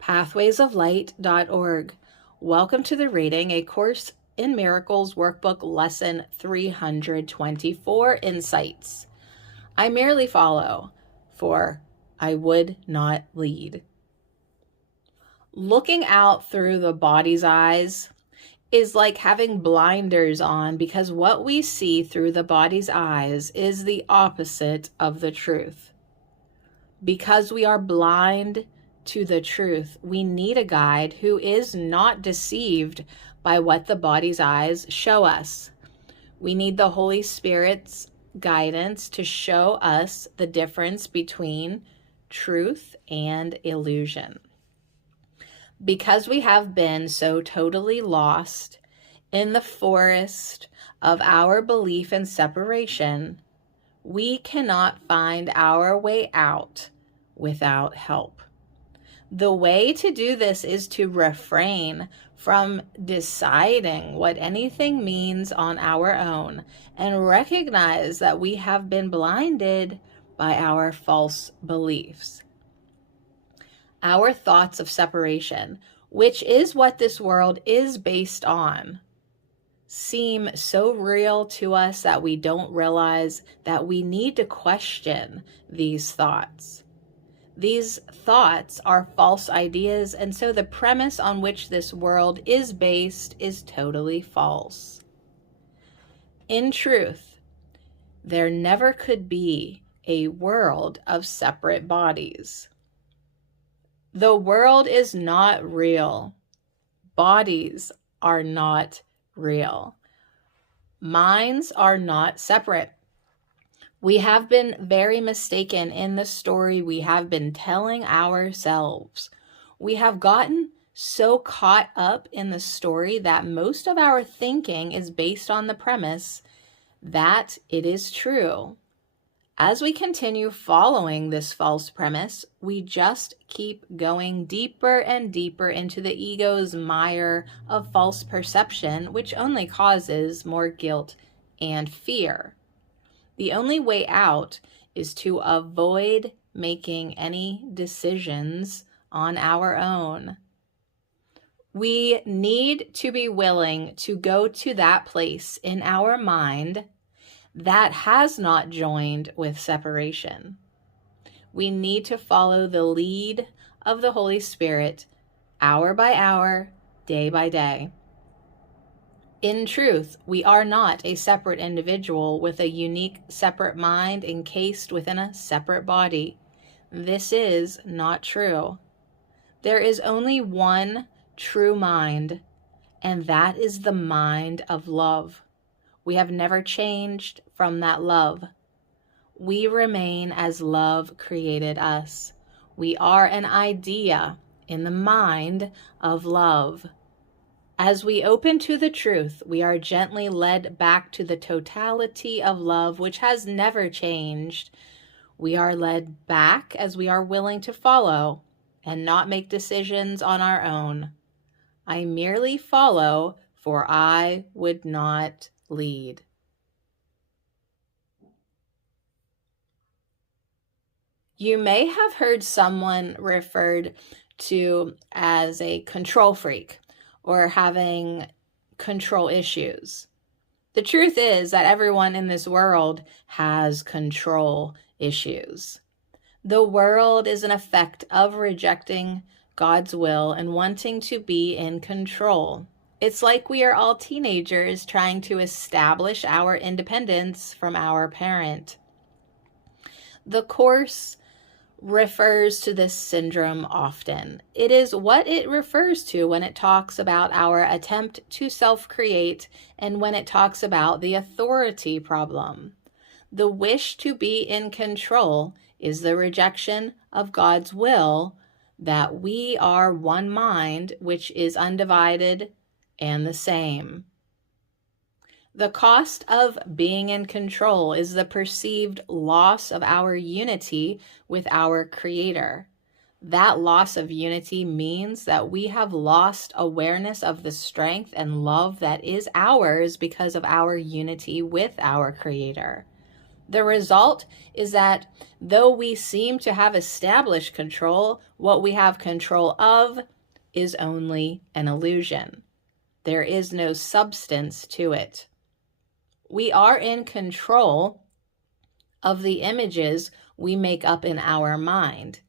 pathwaysoflight.org. Welcome to the reading, A Course in Miracles Workbook Lesson 324, Insights. I merely follow, for I would not lead. Looking out through the body's eyes is like having blinders on, because what we see through the body's eyes is the opposite of the truth. Because we are blind to the truth, we need a guide who is not deceived by what the body's eyes show us. We need the Holy Spirit's guidance to show us the difference between truth and illusion. Because we have been so totally lost in the forest of our belief in separation, we cannot find our way out without help. The way to do this is to refrain from deciding what anything means on our own and recognize that we have been blinded by our false beliefs. Our thoughts of separation, which is what this world is based on, seem so real to us that we don't realize that we need to question these thoughts. These thoughts are false ideas, and so the premise on which this world is based is totally false. In truth, there never could be a world of separate bodies. The world is not real. Bodies are not real. Minds are not separate. We have been very mistaken in the story we have been telling ourselves. We have gotten so caught up in the story that most of our thinking is based on the premise that it is true. As we continue following this false premise, we just keep going deeper and deeper into the ego's mire of false perception, which only causes more guilt and fear. The only way out is to avoid making any decisions on our own. We need to be willing to go to that place in our mind that has not joined with separation. We need to follow the lead of the Holy Spirit hour by hour, day by day. In truth, we are not a separate individual with a unique separate mind encased within a separate body. This is not true. There is only one true mind, and that is the mind of love. We have never changed from that love. We remain as love created us. We are an idea in the mind of love. As we open to the truth, we are gently led back to the totality of love, which has never changed. We are led back as we are willing to follow and not make decisions on our own. I merely follow, for I would not lead. You may have heard someone referred to as a control freak or having control issues. The truth is that everyone in this world has control issues. The world is an effect of rejecting God's will and wanting to be in control. It's like we are all teenagers trying to establish our independence from our parent. The Course refers to this syndrome often. It is what it refers to when it talks about our attempt to self-create and when it talks about the authority problem. The wish to be in control is the rejection of God's will that we are one mind, which is undivided and the same. The cost of being in control is the perceived loss of our unity with our Creator. That loss of unity means that we have lost awareness of the strength and love that is ours because of our unity with our Creator. The result is that though we seem to have established control, what we have control of is only an illusion. There is no substance to it. We are in control of the images we make up in our mind.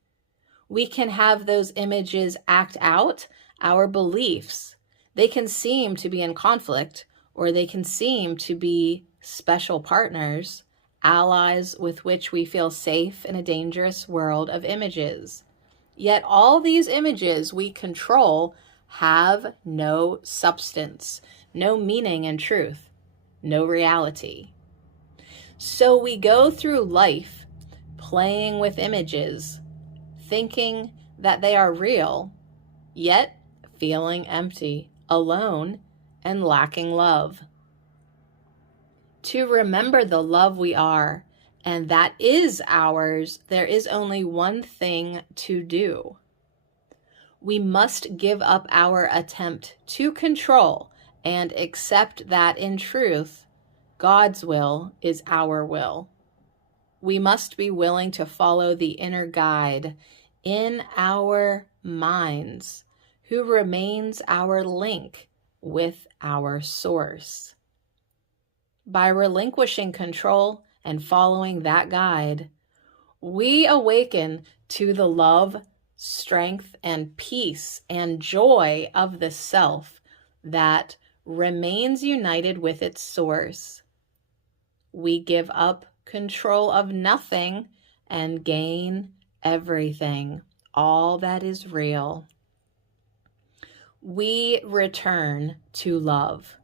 We can have those images act out our beliefs. They can seem to be in conflict, or they can seem to be special partners, allies with which we feel safe in a dangerous world of images. Yet all these images we control have no substance, no meaning and truth, no reality. So we go through life playing with images, thinking that they are real, yet feeling empty, alone, and lacking love. To remember the love we are, and that is ours, there is only one thing to do. We must give up our attempt to control and accept that in truth, God's will is our will. We must be willing to follow the inner guide in our minds, who remains our link with our source. By relinquishing control and following that guide, we awaken to the love, strength, and peace and joy of the self that remains united with its source. We give up control of nothing and gain everything, all that is real. We return to love.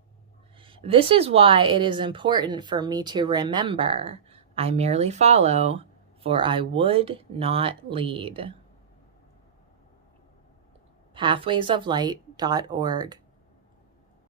This is why it is important for me to remember, I merely follow, for I would not lead. pathwaysoflight.org